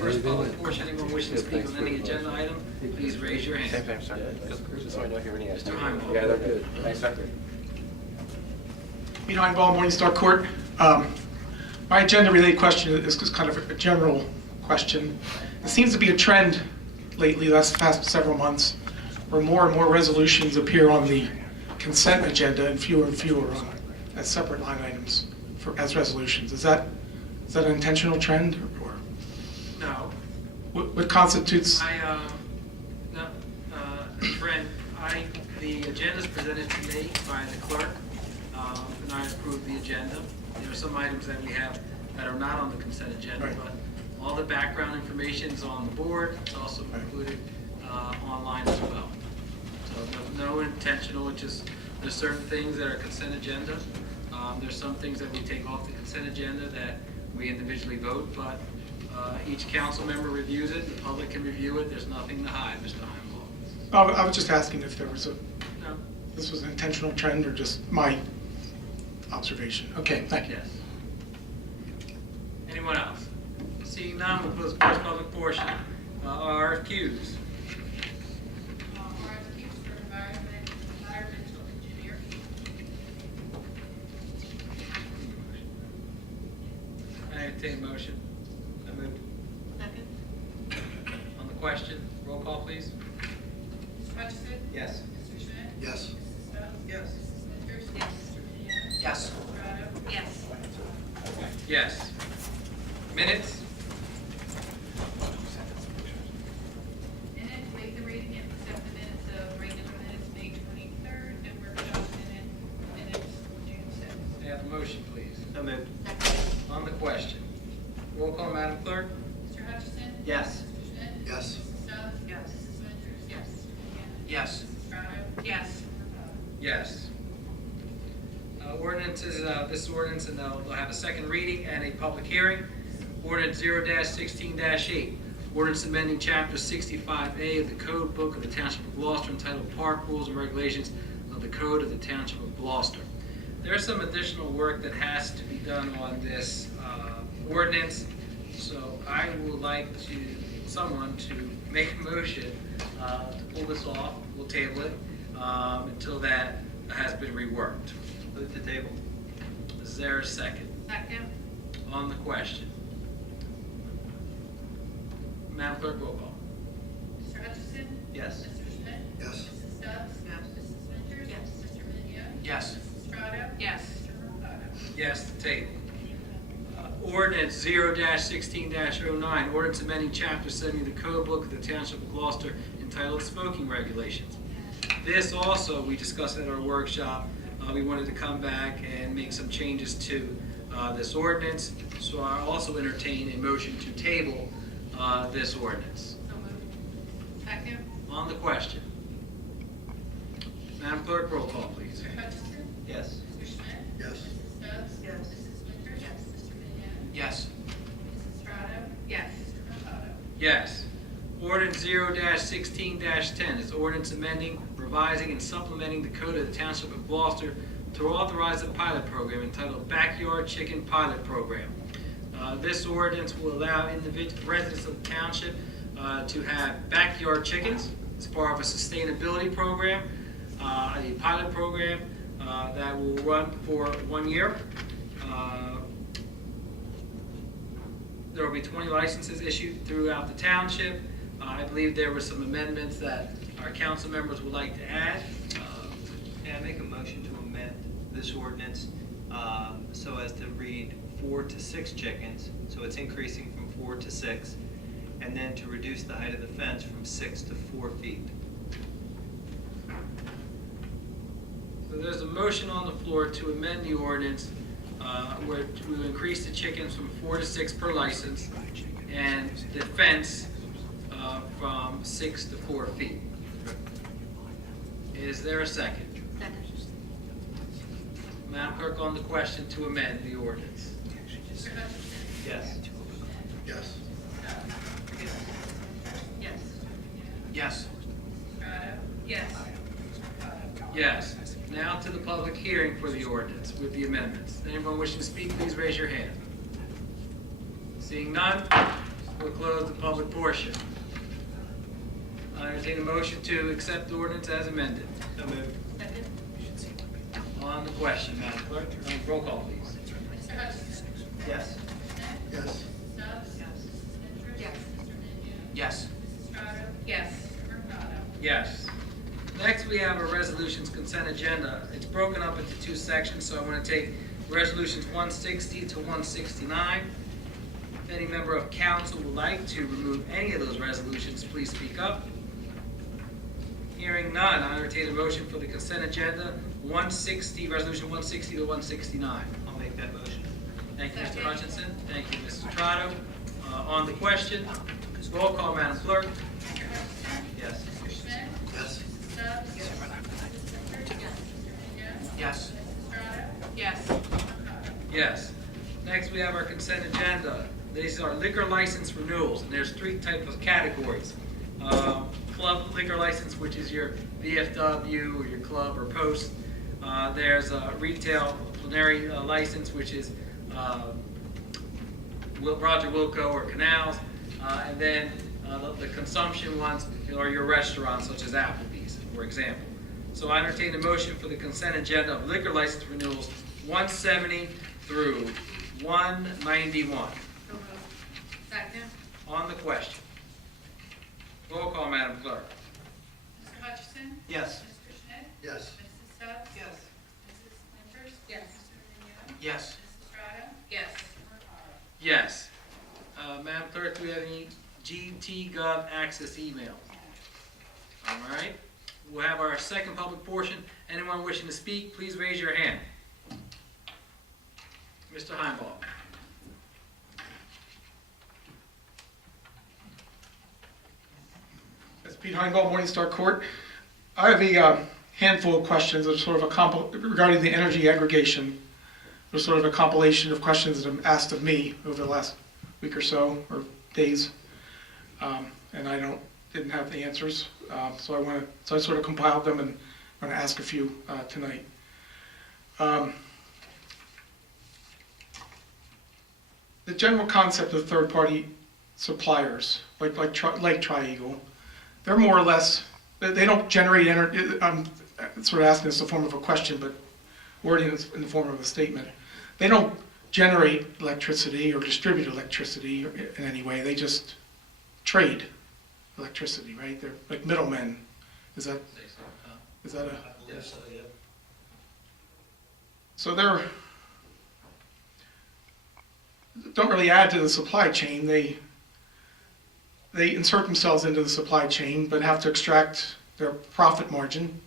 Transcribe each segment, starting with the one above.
first public portion. Anyone wishing to speak on any agenda item, please raise your hand. Same, sir. Just so I know if you're ready. Mr. Heimel. Yeah, they're good. Thanks, sir. Pete Heinball, Morningstar Court. My agenda-related question is kind of a general question. There seems to be a trend lately, last past several months, where more and more resolutions appear on the consent agenda and fewer as separate line items as resolutions. Is that an intentional trend, or No. what constitutes? Trent, the agenda is presented to me by the clerk, and I approve the agenda. There are some items that we have that are not on the consent agenda, Right. but all the background information is on the board. It's also included online as well. So no intentional, it's just there's certain things that are consent agenda. There's some things that we take off the consent agenda that we individually vote, but each council member reviews it, the public can review it, there's nothing to hide, Mr. Heimel. I was just asking if there was No. this was an intentional trend or just my observation. Okay, thank you. Yes. Anyone else? Seeing none, we'll close the first public portion. RFQs. RFQs for environmental engineer. I entertain a motion. I move. Second. On the question, roll call, please. Mr. Hutchison? Yes. Mr. Schmidt? Yes. Mrs. Stubbs? Yes. Mrs. Winters? Yes. Mr. Minio? Yes. Mrs. Strato? Yes. Yes. Minutes? Minutes, waive the reading and accept the minutes of regular minutes, May 23rd, and workshop minutes, June 6th. May I have a motion, please? So moved. Second. On the question, roll call, Madam Clerk? Mr. Hutchison? Yes. Mr. Schmidt? Yes. Mrs. Stubbs? Yes. Mrs. Winters? Yes. Mr. Minio? Yes. Mrs. Strato? Yes. Yes. Ordinances, this ordinance, and they'll have a second reading and a public hearing. Ordinance 0-16-8. Ordinance amending Chapter 65A of the Code Book of the Township of Gloucester entitled Park Rules and Regulations of the Code of the Township of Gloucester. There's some additional work that has to be done on this ordinance, so I would like someone to make a motion to pull this off. We'll table it until that has been reworked. Move the table. Is there a second? Second. On the question. Madam Clerk, roll call. Mr. Hutchison? Yes. Mr. Schmidt? Yes. Mrs. Stubbs? Yes. Mrs. Winters? Yes. Mr. Minio? Yes. Mrs. Strato? Yes. Mr. Mercado? Yes, the table. Ordinance 0-16-09, ordinance amending Chapter 70 of the Code Book of the Township of Gloucester entitled Smoking Regulations. This also, we discussed at our workshop. We wanted to come back and make some changes to this ordinance. So I also entertain a motion to table this ordinance. So moved. Second. On the question. Madam Clerk, roll call, please. Mr. Hutchison? Yes. Mr. Schmidt? Yes. Mrs. Stubbs? Yes. Mrs. Winters? Yes. Mr. Minio? Yes. Mrs. Strato? Yes. Mr. Mercado? Yes. Ordinance 0-16-10 is ordinance amending, revising, and supplementing the code of the Township of Gloucester to authorize a pilot program entitled Backyard Chicken Pilot Program. This ordinance will allow residents of the township to have backyard chickens as part of a sustainability program, a pilot program that will run for 1 year. There will be 20 licenses issued throughout the township. I believe there were some amendments that our council members would like to add. Yeah, I make a motion to amend this ordinance so as to read 4 to 6 chickens, so it's increasing from 4 to 6, and then to reduce the height of the fence from 6 to 4 feet. So there's a motion on the floor to amend the ordinance where to increase the chickens from 4 to 6 per license and the fence from 6 to 4 feet. Is there a second? Second. Madam Clerk, on the question to amend the ordinance. Mr. Hutchison? Yes. Yes. Yes. Yes. Strato? Yes. Yes. Now to the public hearing for the ordinance with the amendments. Anyone wishing to speak, please raise your hand. Seeing none, We'll close the public portion. I entertain a motion to accept the ordinance as amended. So moved. Second. On the question, Madam Clerk, roll call, please. Mr. Hutchinson. Yes. Yes. Stubbs. Yes. Mr. Ventures. Yes. Mr. Minio. Yes. Mrs. Strato. Yes. Mr. Mercado. Yes. Next, we have a resolutions consent agenda. It's broken up into two sections, so I'm going to take resolutions 160 to 169. If any member of council would like to remove any of those resolutions, please speak up. Hearing none, I entertain a motion for the consent agenda, 160, resolution 160 to 169. I'll make that motion. Thank you, Mr. Second. Hutchinson. Thank you, Mrs. Strato. On the question, roll call, Madam Clerk. Mr. Hutchinson. Yes. Mr. Smith. Yes. Mrs. Stubbs. Yes. Mrs. Ventures. Yes. Mr. Minio. Yes. Mrs. Strato. Yes. Mr. Mercado. Yes. Next, we have our consent agenda. These are liquor license renewals, and there's three types of categories. Club liquor license, which is your VFW or your club or post. There's a retail plenary license, which is Roger Wilco or Canals. And then the consumption ones are your restaurants, such as Applebee's, for example. So I entertain a motion for the consent agenda of liquor license renewals 170 through 191. So moved. Second. On the question. Roll call, Madam Clerk. Mr. Hutchinson. Yes. Mr. Smith. Yes. Mrs. Stubbs. Yes. Mrs. Ventures. Yes. Mr. Minio. Yes. Mrs. Strato. Yes. Mr. Mercado. Yes. Madam Clerk, do we have any GT Gov access emails? All right. We'll have our second public portion. Anyone wishing to speak, please raise your hand. Mr. Heimball. It's Pete Heingold, Morningstar Court. I have a handful of questions that are sort of regarding the energy aggregation. There's sort of a compilation of questions that have been asked of me over the last week or so, or days, and I didn't have the answers. So I sort of compiled them and I'm going to ask a few tonight. The general concept of third-party suppliers, like Tri-Eagle, they're more or less, they don't generate energy. I'm sort of asking this in the form of a question, but wording it in the form of a statement. They don't generate electricity or distribute electricity in any way. They just trade electricity, right? They're like middlemen. Is that a? Yes. So they're don't really add to the supply chain. They insert themselves into the supply chain, but have to extract their profit margin.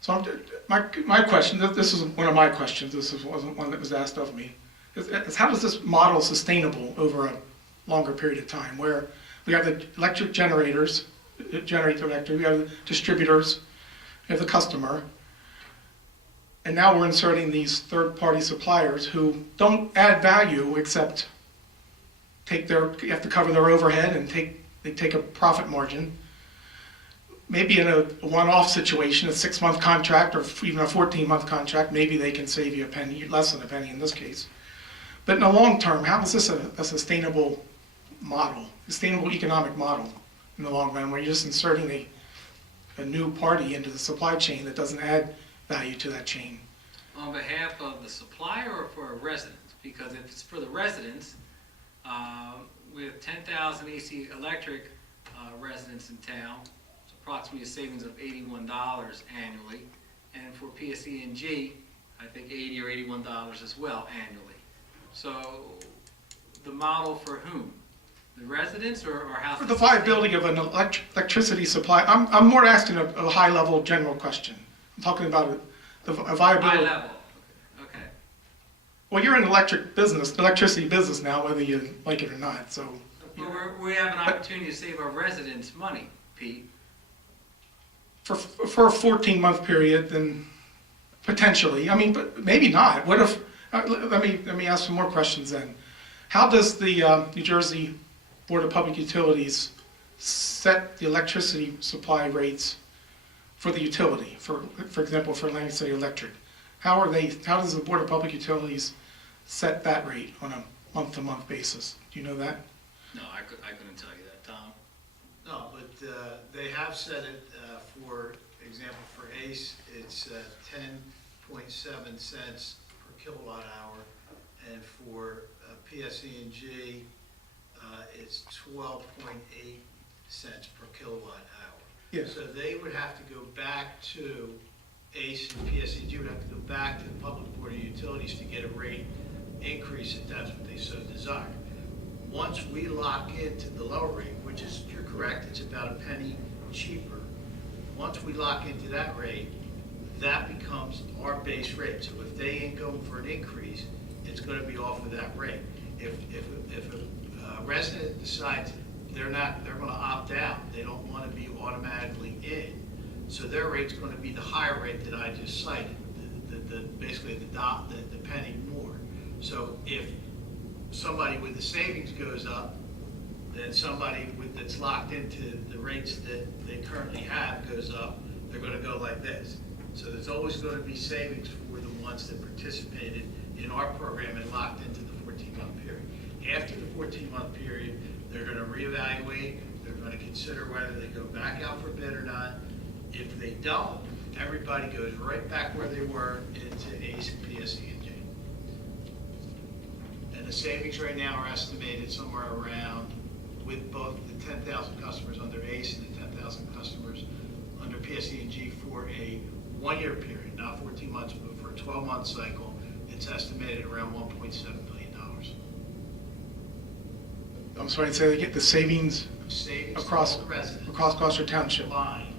So my question, this is one of my questions, wasn't one that was asked of me, is how is this model sustainable over a longer period of time, where we have the electric generators, that generate the electric, we have the distributors, we have the customer, and now we're inserting these third-party suppliers who don't add value except you have to cover their overhead and they take a profit margin. Maybe in a one-off situation, a 6-month contract or even a 14-month contract, maybe they can save you a penny, less than a penny in this case. But in the long term, how is this a sustainable model, sustainable economic model in the long run, where you're just inserting a new party into the supply chain that doesn't add value to that chain? On behalf of the supplier or for a resident? Because if it's for the residents, with 10,000 AC electric residents in town, it's approximately a savings of $81 annually. And for PSE&G, I think $80 or $81 as well annually. So the model for whom? The residents or how? For the viability of an electricity supply, I'm more asking a high-level general question. I'm talking about a viability. High level, okay. Well, you're in electricity business now, whether you like it or not, so. Well, we have an opportunity to save our residents money, Pete. For a 14-month period, then potentially, I mean, but maybe not. What if, let me ask some more questions then. How does the New Jersey Board of Public Utilities set the electricity supply rates for the utility, for example, for Atlantic City Electric? How does the Board of Public Utilities set that rate on a month-to-month basis? Do you know that? No, I couldn't tell you that, Tom. No, but they have said it, for example, for ACE, it's 10.7 cents per kilowatt hour, and for PSE&G, it's 12.8 cents per kilowatt hour. Yes. So they would have to go back to, ACE and PSE&G would have to go back to the Public Board of Utilities to get a rate increase if that's what they so desire. Once we lock into the lower rate, which is, you're correct, it's about a penny cheaper. Once we lock into that rate, that becomes our base rate. So if they ain't going for an increase, it's gonna be off of that rate. If a resident decides they're gonna opt out, they don't wanna be automatically in, so their rate's gonna be the higher rate that I just cited, basically the penny more. So if somebody with the savings goes up, then somebody that's locked into the rates that they currently have goes up, they're gonna go like this. So there's always gonna be savings for the ones that participated in our program and locked into the 14-month period. After the 14-month period, they're gonna reevaluate, they're gonna consider whether they go back out for bid or not. If they don't, everybody goes right back where they were into ACE and PSE&G. And the savings right now are estimated somewhere around, with both the 10,000 customers under ACE and the 10,000 customers under PSE&G for a one-year period, not 14 months, but for a 12-month cycle, it's estimated around $1.7 billion. I'm sorry to say, they get the savings Savings to across all the residents Gloucester Township. combined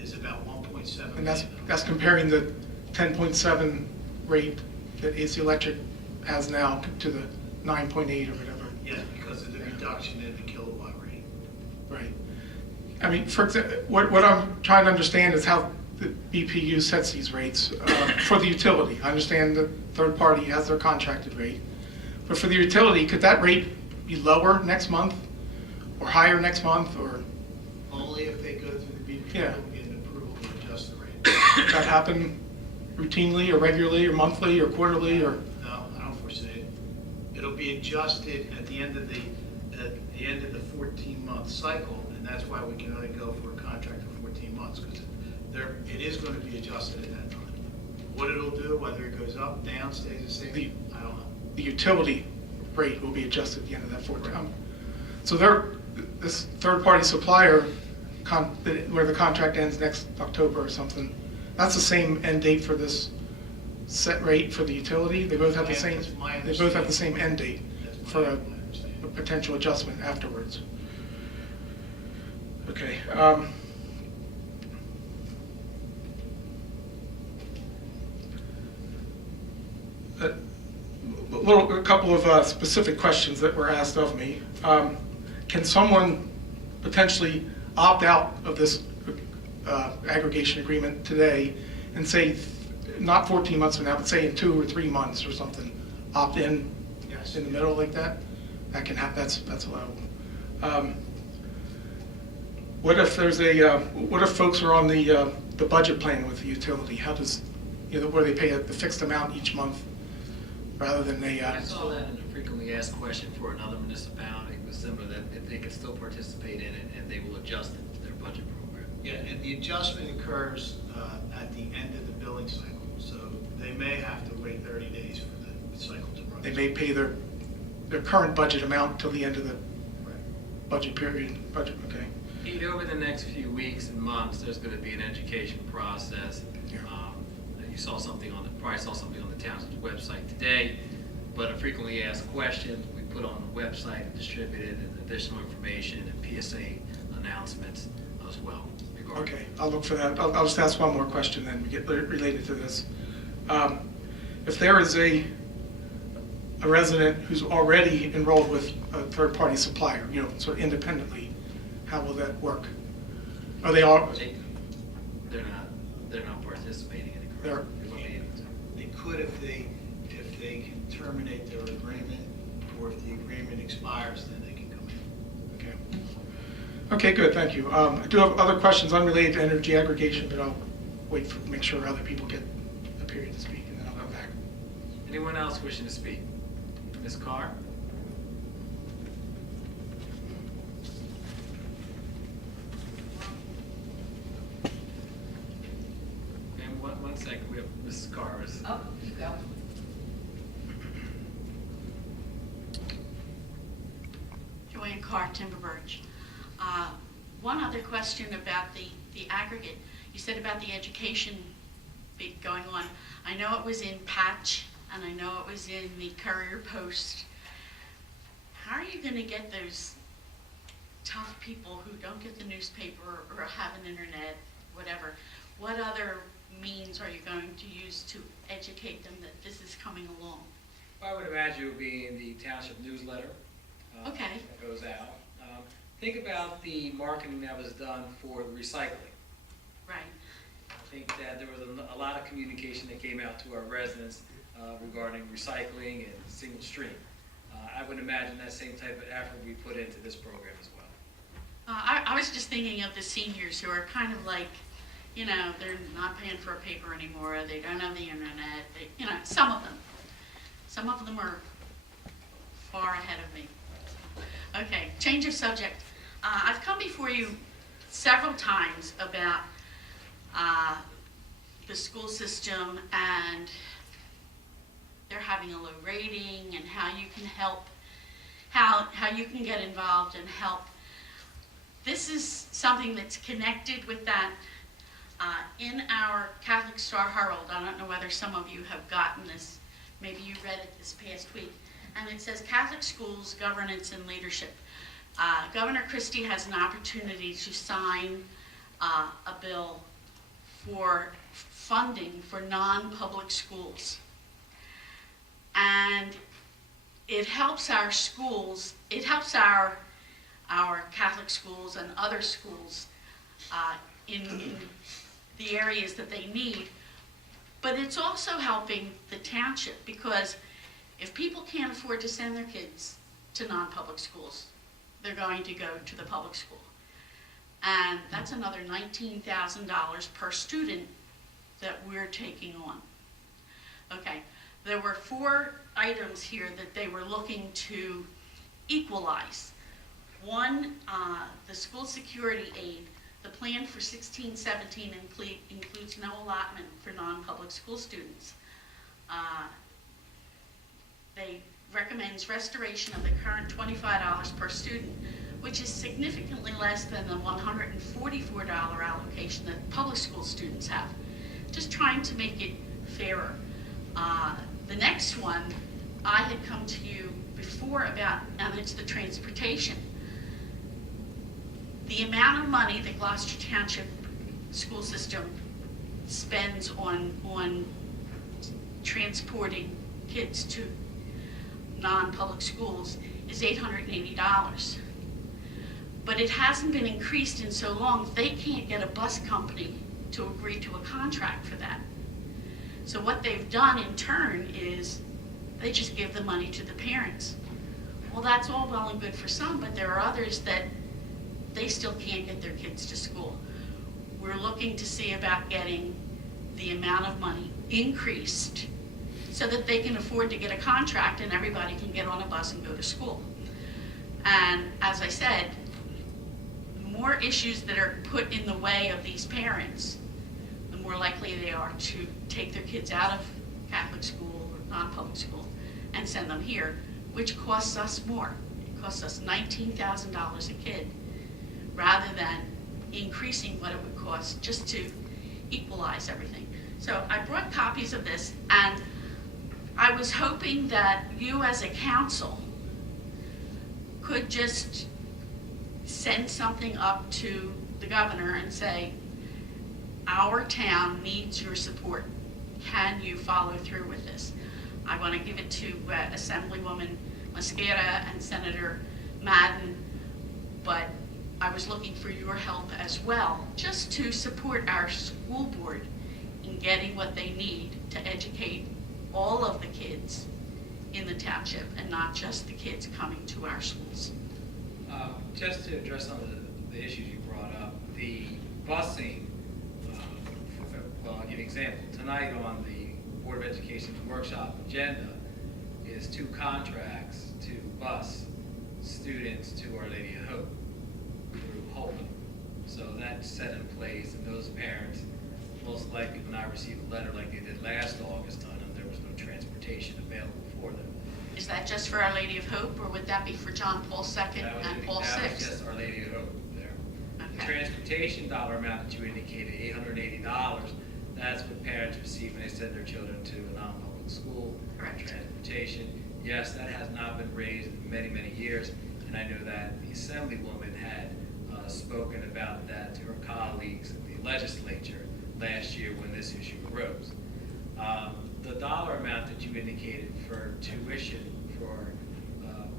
is about $1.7 And that's billion. comparing the 10.7 rate that AC Electric has now to the 9.8 or whatever. Yes, because of the reduction in the kilowatt rate. Right. I mean, for example, what I'm trying to understand is how the BPU sets these rates for the utility. I understand the third party has their contracted rate, but for the utility, could that rate be lower next month or higher next month, or Only if they go through the BPU Yeah. and get an approval to adjust the rate. does that happen routinely or regularly or monthly or quarterly or? No, I don't foresee it. It'll be adjusted at the end of the 14-month cycle, and that's why we can only go for a contract of 14 months, because it is going to be adjusted at that time. What it'll do, whether it goes up, down, stays the same, I don't know. The utility rate will be adjusted at the end of that 14. So this third-party supplier, where the contract ends next October or something, that's the same end date for this set rate for the utility? They both have the Yeah, same, that's my they both have the same end date That's for my a understanding. potential adjustment afterwards. Okay. A couple of specific questions that were asked of me. Can someone potentially opt out of this aggregation agreement today and say, not 14 months from now, but say in 2 or 3 months or something, opt in Yes. in the middle like that? That can happen, that's allowable. What if there's what if folks are on the budget plan with the utility? How does, where they pay the fixed amount each month rather than I saw that in a frequently asked question for another municipality. It was similar, that if they could still participate in it, and they will adjust it to their budget program. Yeah, and the adjustment occurs at the end of the billing cycle, so they may have to wait 30 days for the cycle to run. they may pay their current budget amount till the end of the Right. budget period, okay. Over the next few weeks and months, there's going to be an education process. Yeah. You probably saw something on the Townsend's website today, but a frequently asked questions we put on the website and distributed, and additional information and PSA announcements as well. regarding- Okay, I'll look for that. I'll just ask one more question then related to this. If there is a resident who's already enrolled with a third-party supplier, sort of independently, how will that work? Are they all, They're not participating in it. They're- correct? They won't be able to. They could if they can terminate their agreement, or if the agreement expires, then they can come in. okay. Okay, good, thank you. I do have other questions unrelated to energy aggregation, but I'll make sure other people get a period to speak, and then I'll come back. Anyone else wishing to speak? Ms. Carr? One second, we have Mrs. Carves. Oh, you go. Joanne Carr, Timber Birch. One other question about the aggregate. You said about the education going on. I know it was in Patch, and I know it was in the Courier Post. How are you going to get those tough people who don't get the newspaper or have an internet, whatever? What other means are you going to use to educate them that this is coming along? Well, I would imagine it would be in the township newsletter. Okay. That goes out. Think about the marketing that was done for recycling. Right. I think that there was a lot of communication that came out to our residents regarding recycling and single stream. I would imagine that same type of effort we put into this program as well. I was just thinking of the seniors who are kind of like, you know, they're not paying for a paper anymore, they don't have the internet, you know, some of them. Some of them are far ahead of me. Okay, change of subject. I've come before you several times about the school system, and they're having a low rating, and how you can help, how you can get involved and help. This is something that's connected with that. In our Catholic Star Herald, I don't know whether some of you have gotten this, maybe you read it this past week, and it says Catholic Schools, Governance and Leadership. Governor Christie has an opportunity to sign a bill for funding for non-public schools. And it helps our schools, it helps our Catholic schools and other schools in the areas that they need. But it's also helping the township, because if people can't afford to send their kids to non-public schools, they're going to go to the public school. And that's another $19,000 per student that we're taking on. Okay, there were 4 items here that they were looking to equalize. One, the school security aid. The plan for 16-17 includes no allotment for non-public school students. They recommends restoration of the current $25 per student, which is significantly less than the $144 allocation that public school students have. Just trying to make it fairer. The next one, I had come to you before about, and it's the transportation. The amount of money that Gloucester Township school system spends on transporting kids to non-public schools is $880. But it hasn't been increased in so long, they can't get a bus company to agree to a contract for that. So what they've done in turn is they just give the money to the parents. Well, that's all well and good for some, but there are others that they still can't get their kids to school. We're looking to see about getting the amount of money increased so that they can afford to get a contract and everybody can get on a bus and go to school. And as I said, the more issues that are put in the way of these parents, the more likely they are to take their kids out of Catholic school or non-public school and send them here, which costs us more. It costs us $19,000 a kid, rather than increasing what it would cost just to equalize everything. So I brought copies of this, and I was hoping that you as a council could just send something up to the governor and say, our town needs your support. Can you follow through with this? I want to give it to Assemblywoman Mosquera and Senator Madden, but I was looking for your help as well, just to support our school board in getting what they need to educate all of the kids in the township and not just the kids coming to our schools. Just to address some of the issues you brought up, the busing, well, I'll give you an example. Tonight on the Board of Education's workshop agenda is 2 contracts to bus students to Our Lady of Hope through Holden. So that's set in place, and those parents most likely when I receive a letter like they did last August, telling them there was no transportation available for them. Is that just for Our Lady of Hope, or would that be for John Paul II and Paul That VI? was just Our Lady of Hope there. The Okay. transportation dollar amount that you indicated, $880, that's what parents receive when they send their children to a non-public school. Correct. Transportation, yes, that has not been raised in many, many years, and I know that the Assemblywoman had spoken about that to her colleagues in the legislature last year when this issue arose. The dollar amount that you indicated for tuition for,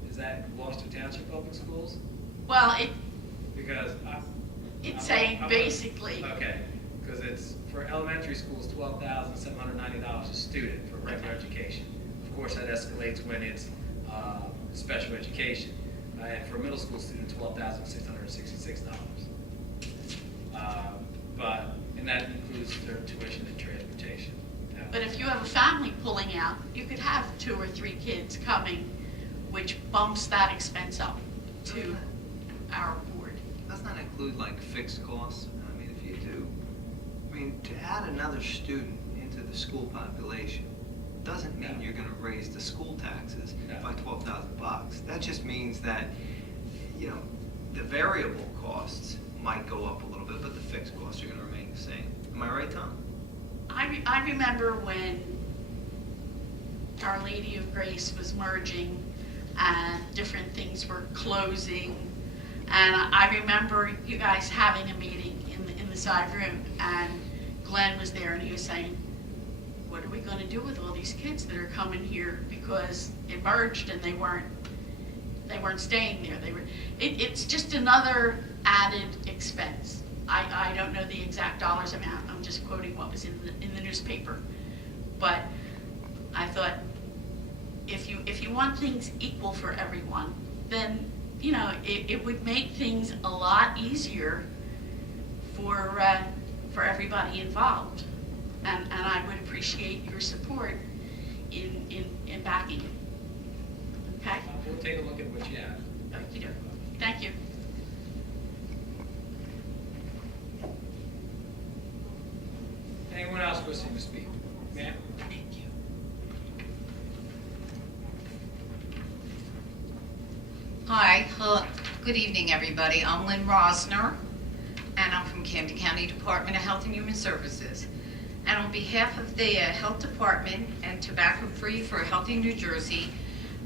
is that Gloucester Township Public Schools? Well, Because it's saying basically, Okay, because it's, for elementary schools, $12,790 a student for regular education. Of course, that escalates when it's special education. And for a middle school student, $12,666. And that includes their tuition and transportation. Now, but if you have a family pulling out, you could have 2 or 3 kids coming, which bumps that expense up to our board. Does not include like fixed costs? I mean, if you do, I mean, to add another student into the school population doesn't mean No. you're gonna raise the school taxes No. by $12,000. That just means that, you know, the variable costs might go up a little bit, but the fixed costs are gonna remain the same. Am I right, Tom? I remember when Our Lady of Grace was merging and different things were closing. And I remember you guys having a meeting in the side room, and Glenn was there, and he was saying, what are we gonna do with all these kids that are coming here? Because it merged and they weren't staying there. It's just another added expense. I don't know the exact dollars amount, I'm just quoting what was in the newspaper. But I thought, if you want things equal for everyone, then, you know, it would make things a lot easier for everybody involved. And I would appreciate your support in backing it. Okay? We'll take a look at what you have. Thank you. Anyone else wishing to speak? Ma'am? Thank you. Hi, good evening, everybody. I'm Lynn Rosner, and I'm from Camden County Department of Health and Human Services. And on behalf of the Health Department and Tobacco Free for a Healthy New Jersey,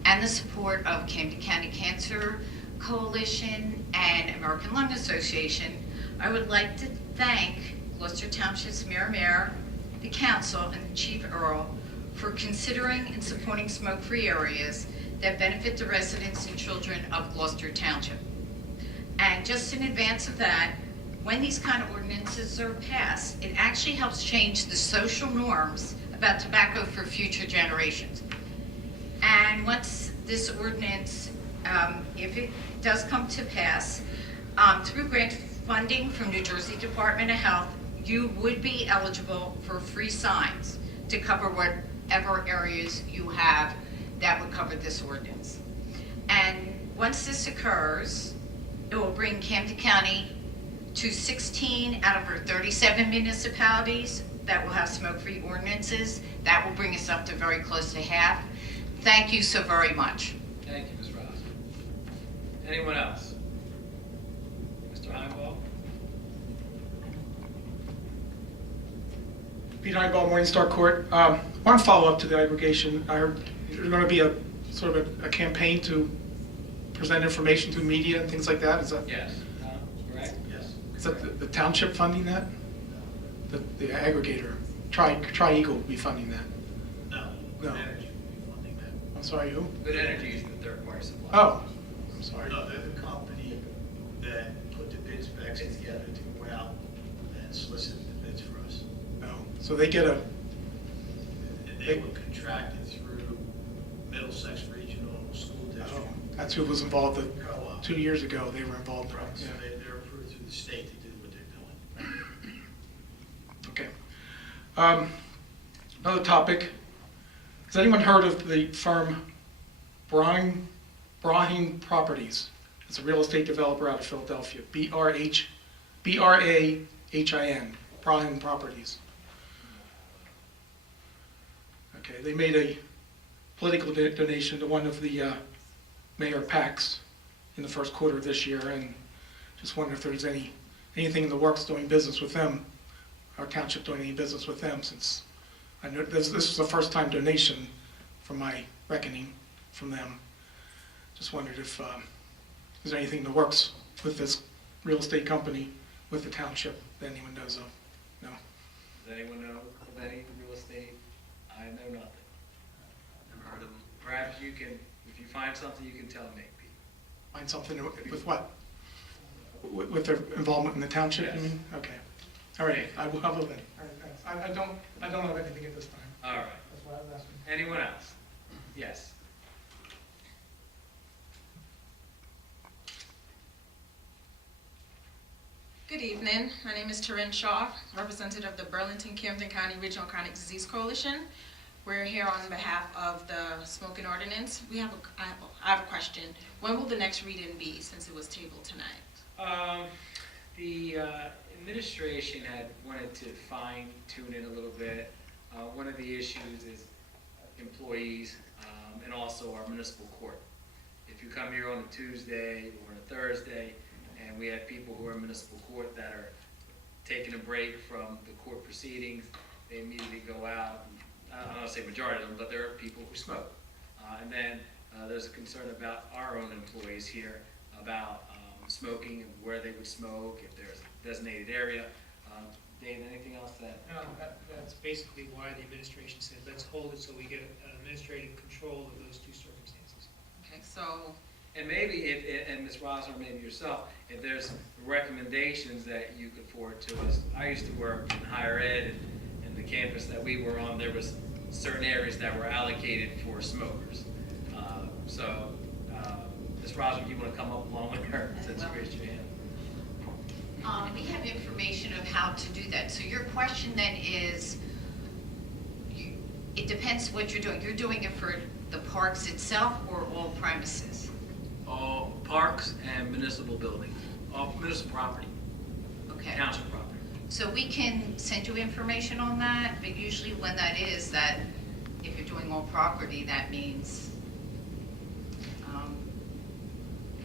and the support of Camden County Cancer Coalition and American Lung Association, I would like to thank Gloucester Township's Mayor, the Council, and the Chief Earl for considering and supporting smoke-free areas that benefit the residents and children of Gloucester Township. And just in advance of that, when these kind of ordinances are passed, it actually helps change the social norms about tobacco for future generations. And once this ordinance, if it does come to pass, through grant funding from New Jersey Department of Health, you would be eligible for free signs to cover whatever areas you have that would cover this ordinance. And once this occurs, it will bring Camden County to 16 out of our 37 municipalities that will have smoke-free ordinances. That will bring us up to very close to half. Thank you so very much. Thank you, Ms. Ross. Anyone else? Mr. Heimbaugh? Pete Heinball, Morningstar Court. One follow-up to the aggregation. I heard there's going to be a sort of a campaign to present information to media and things like that. Is that, Yes. Correct? Yes. is that the township funding that? The aggregator, Tri-Eagle will be funding that. No. No. Energy will be funding that. I'm sorry, who? Good Energy is the third-party supply. Oh, I'm sorry. No, they're the company that put the bid specs together to go out and solicit the bids for us. No. So they get a, And they were contracted through Middlesex Regional School oh, District. that's who was involved Co-op. 2 years ago. They were involved. Right, so Yeah. they're approved through the state to do what they're doing. Okay. Another topic. Has anyone heard of the firm Brahim Properties? It's a real estate developer out of Philadelphia. B-R-A-H-I-N, Brahim Properties. Okay, they made a political donation to one of the mayor PACs in the first quarter of this year, and just wonder if there's anything in the works doing business with them, our township doing any business with them, since I know this was a first-time donation, from my reckoning, from them. Just wondered if there's anything in the works with this real estate company, with the township, that anyone knows of. No? Does anyone know of any real estate? I know nothing. Never heard of them. Perhaps you can, if you find something, you can tell me, Pete. Find something with what? With their involvement in the township, you Yes. mean? Okay. All right, I will then. All right, thanks. I don't have anything at this time. All right. That's why I was asking. Anyone else? Yes. Good evening. My name is Taryn Shaw, representative of the Burlington-Camden County Regional Chronic Disease Coalition. We're here on behalf of the smoking ordinance. I have a question. When will the next reading be, since it was tabled tonight? The administration had wanted to fine tune it a little bit. One of the issues is employees and also our municipal court. If you come here on a Tuesday or a Thursday, and we have people who are in municipal court that are taking a break from the court proceedings, they immediately go out. I don't want to say majority of them, but there are people who smoke. And then there's a concern about our own employees here about smoking and where they would smoke, if there's a designated area. Dave, anything else that? No, that's basically why the administration said, let's hold it so we get administrative control of those two circumstances. Okay, so, And maybe, and Ms. Rosner, maybe yourself, if there's recommendations that you could forward to us. I used to work in higher ed, and the campus that we were on, there was certain areas that were allocated for smokers. Ms. Rosner, you want to come up along with her, since you raised your hand? We have information of how to do that. So your question then is, it depends what you're doing. You're doing it for the parks itself or all premises? All parks and municipal buildings, all municipal property, Okay. township property. So we can send you information on that, but usually when that is, that if you're doing all property, that means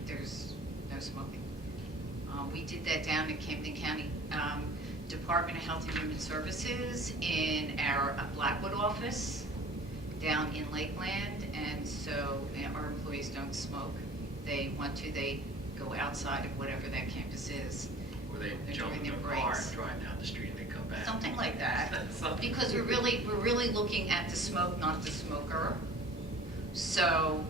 there's no smoking. We did that down at Camden County Department of Health and Human Services in our Blackwood office down in Lakeland, and so our employees don't smoke. They want to, they go outside of whatever that campus is. Or they They're jump doing in their their car breaks. and drive down the street and then come back. Something like that. Something. Because we're really looking at the smoke, not the smoker. So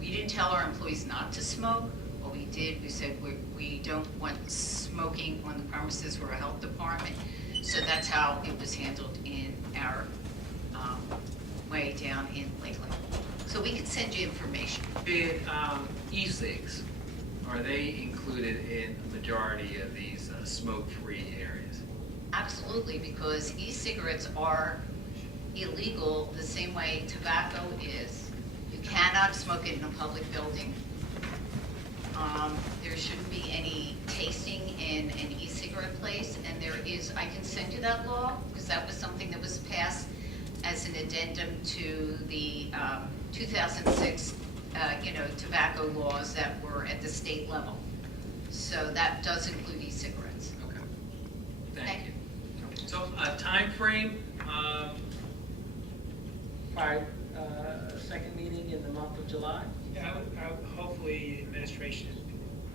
we didn't tell our employees not to smoke. What we did, we said we don't want smoking on the premises. We're a health department. So that's how it was handled in our way down in Lakeland. So we can send you information. Did e-cigs, are they included in the majority of these smoke-free areas? Absolutely, because e-cigarettes are illegal the same way tobacco is. You cannot smoke it in a public building. There shouldn't be any tasting in an e-cigarette place, and there is, I can send you that law, because that was something that was passed as an addendum to the 2006, tobacco laws that were at the state level. So that does include e-cigarettes. Okay. Thank you. So, timeframe, second meeting in the month of July? Yeah, hopefully, the administration,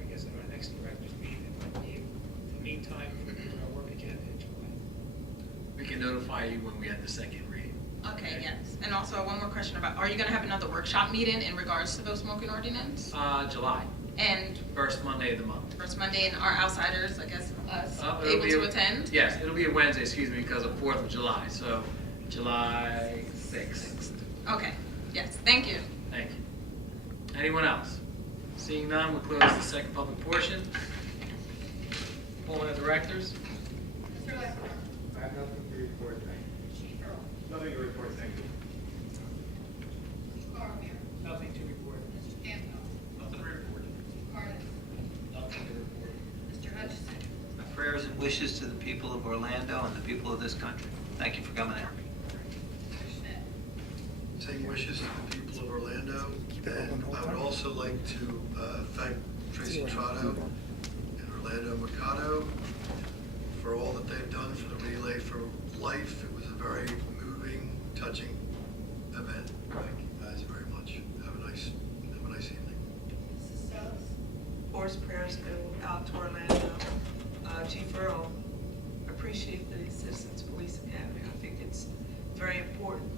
I guess, at our next director's meeting, that might be, in the meantime, for our work agenda in July. We can notify you when we have the second reading. okay, yes. And also, one more question about, are you gonna have another workshop meeting in regards to the smoking ordinance? July, And first Monday of the month. first Monday, and our outsiders, I guess, us, It'll able be to attend? Yes, it'll be a Wednesday, because of 4th of July, so July 6th. Okay, yes, thank you. Thank you. Anyone else? Seeing none, we'll close the second public portion. Appointment of directors. Mr. Lester? I have nothing to report, thank you. Chief Earl? Nothing to report, thank you. Mr. Carpenter? Nothing to report. Mr. Campbell? Nothing to report. Mr. Cardis? Nothing to report. Mr. Hutchison? My prayers and wishes to the people of Orlando and the people of this country. Thank you for coming out. Mr. Schmidt? birthday wishes to the people of Orlando. And I would also like to thank Tracy Trotto and Orlando Mercado for all that they've done for the Relay for Life. It was a very moving, touching event. Thank you guys very much. Have a nice evening. Force prayers go out to Orlando. Chief Earl, appreciate the Citizens Police Academy. I think it's very important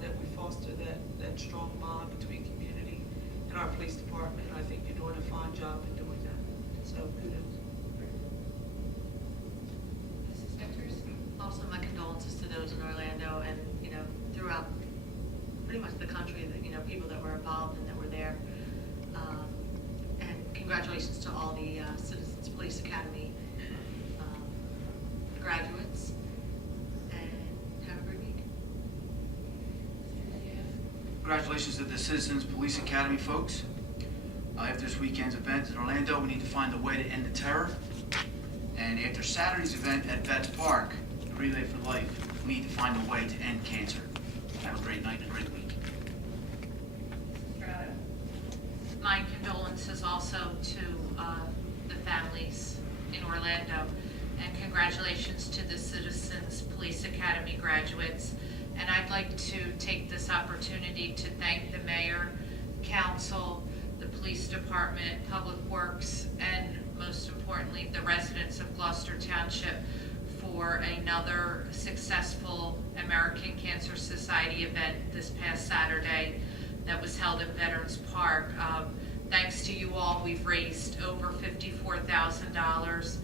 that we foster that strong bond between community and our police department. I think you're doing a fine job in doing that. So kudos. Mrs. Vickers? Also, my condolences to those in Orlando and, throughout pretty much the country, that, people that were involved and that were there. And congratulations to all the Citizens Police Academy graduates. And have a great week. Congratulations to the Citizens Police Academy folks. After this weekend's event in Orlando, we need to find a way to end the terror. And after Saturday's event at Vets Park, the Relay for Life, we need to find a way to end cancer. Have a great night and a great week. My condolences also to the families in Orlando, and congratulations to the Citizens Police Academy graduates. And I'd like to take this opportunity to thank the mayor, council, the police department, public works, and most importantly, the residents of Gloucester Township for another successful American Cancer Society event this past Saturday that was held at Veterans Park. Thanks to you all, we've raised over $54,000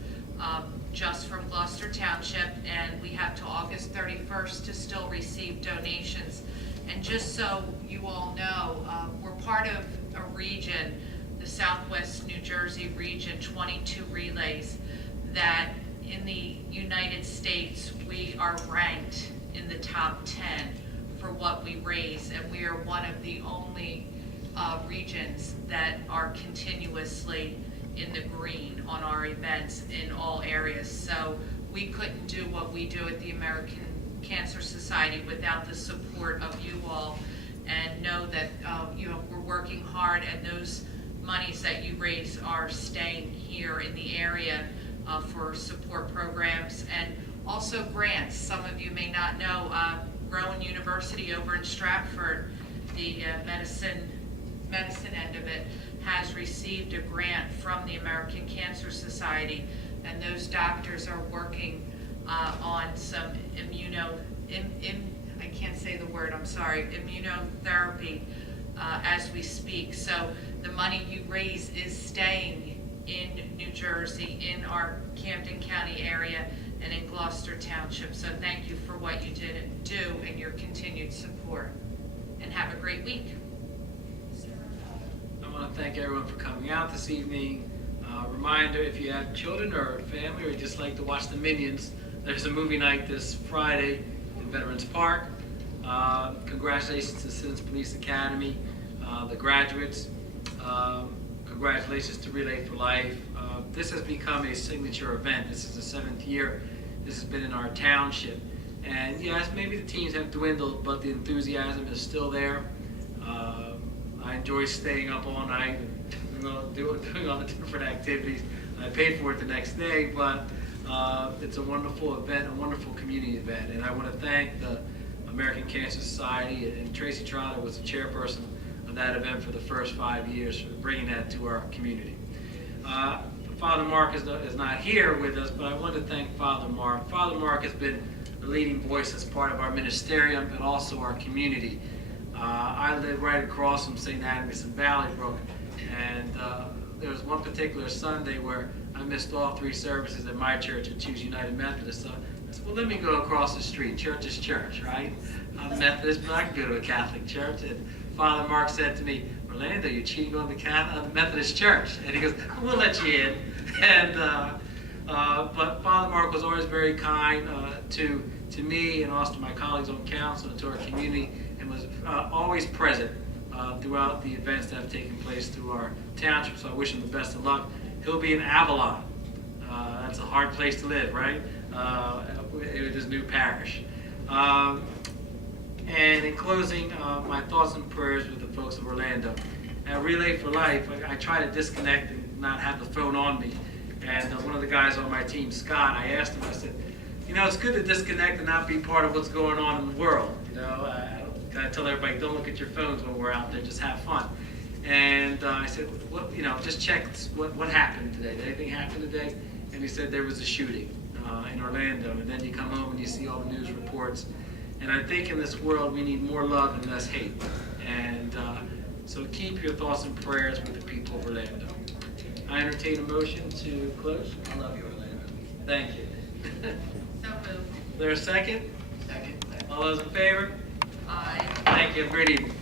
just from Gloucester Township, and we have till August 31st to still receive donations. And just so you all know, we're part of a region, the Southwest New Jersey region, 22 relays, that in the United States, we are ranked in the top 10 for what we raise, and we are one of the only regions that are continuously in the green on our events in all areas. So we couldn't do what we do at the American Cancer Society without the support of you all, and know that we're working hard, and those monies that you raise are staying here in the area for support programs and also grants. Some of you may not know, Rowan University over in Stratford, the medicine end of it, has received a grant from the American Cancer Society, and those doctors are working on some I can't say the word, I'm sorry, immunotherapy as we speak. So the money you raise is staying in New Jersey, in our Camden County area, and in Gloucester Township. So thank you for what you did do and your continued support. And have a great week. I want to thank everyone for coming out this evening. Reminder, if you have children or family, or just like to watch the Minions, there's a movie night this Friday in Veterans Park. Congratulations to the Citizens Police Academy, the graduates. Congratulations to Relay for Life. This has become a signature event. This is the 7th year this has been in our township. And yes, maybe the teams have dwindled, but the enthusiasm is still there. I enjoy staying up all night and doing all the different activities. I pay for it the next day, but it's a wonderful event, a wonderful community event. And I want to thank the American Cancer Society, and Tracy Trotter was the chairperson of that event for the first 5 years, for bringing that to our community. Father Mark is not here with us, but I want to thank Father Mark. Father Mark has been the leading voice as part of our ministerium and also our community. I live right across from St. Agnes in Valleybrook, and there was one particular Sunday where I missed all 3 services at my church at Choose United Methodist. So I said, well, let me go across the street. Church is church, right? I'm Methodist, but I can go to a Catholic church. And Father Mark said to me, Orlando, you're cheating on the Methodist church. And he goes, we'll let you in. And but Father Mark was always very kind to me and also to my colleagues on council and to our community, and was always present throughout the events that have taken place through our township. So I wish him the best of luck. He'll be in Avalon. That's a hard place to live, right? In his new parish. And And in closing, my thoughts and prayers with the folks of Orlando. At Relay for Life, I try to disconnect and not have the phone on me. And one of the guys on my team, Scott, I asked him, I said, you know, it's good to disconnect and not be part of what's going on in the world. You know, I tell everybody, don't look at your phones when we're out there, just have fun. And I said, what, you know, just check what happened today. Did anything happen today? And he said there was a shooting in Orlando. And then you come home and you see all the news reports. And I think in this world we need more love and less hate. And so keep your thoughts and prayers with the people of Orlando. I entertain a motion to close. I love you, Orlando. Thank you. So moved. Is there a second? Second. All those in favor? Aye. Thank you. Have a great evening.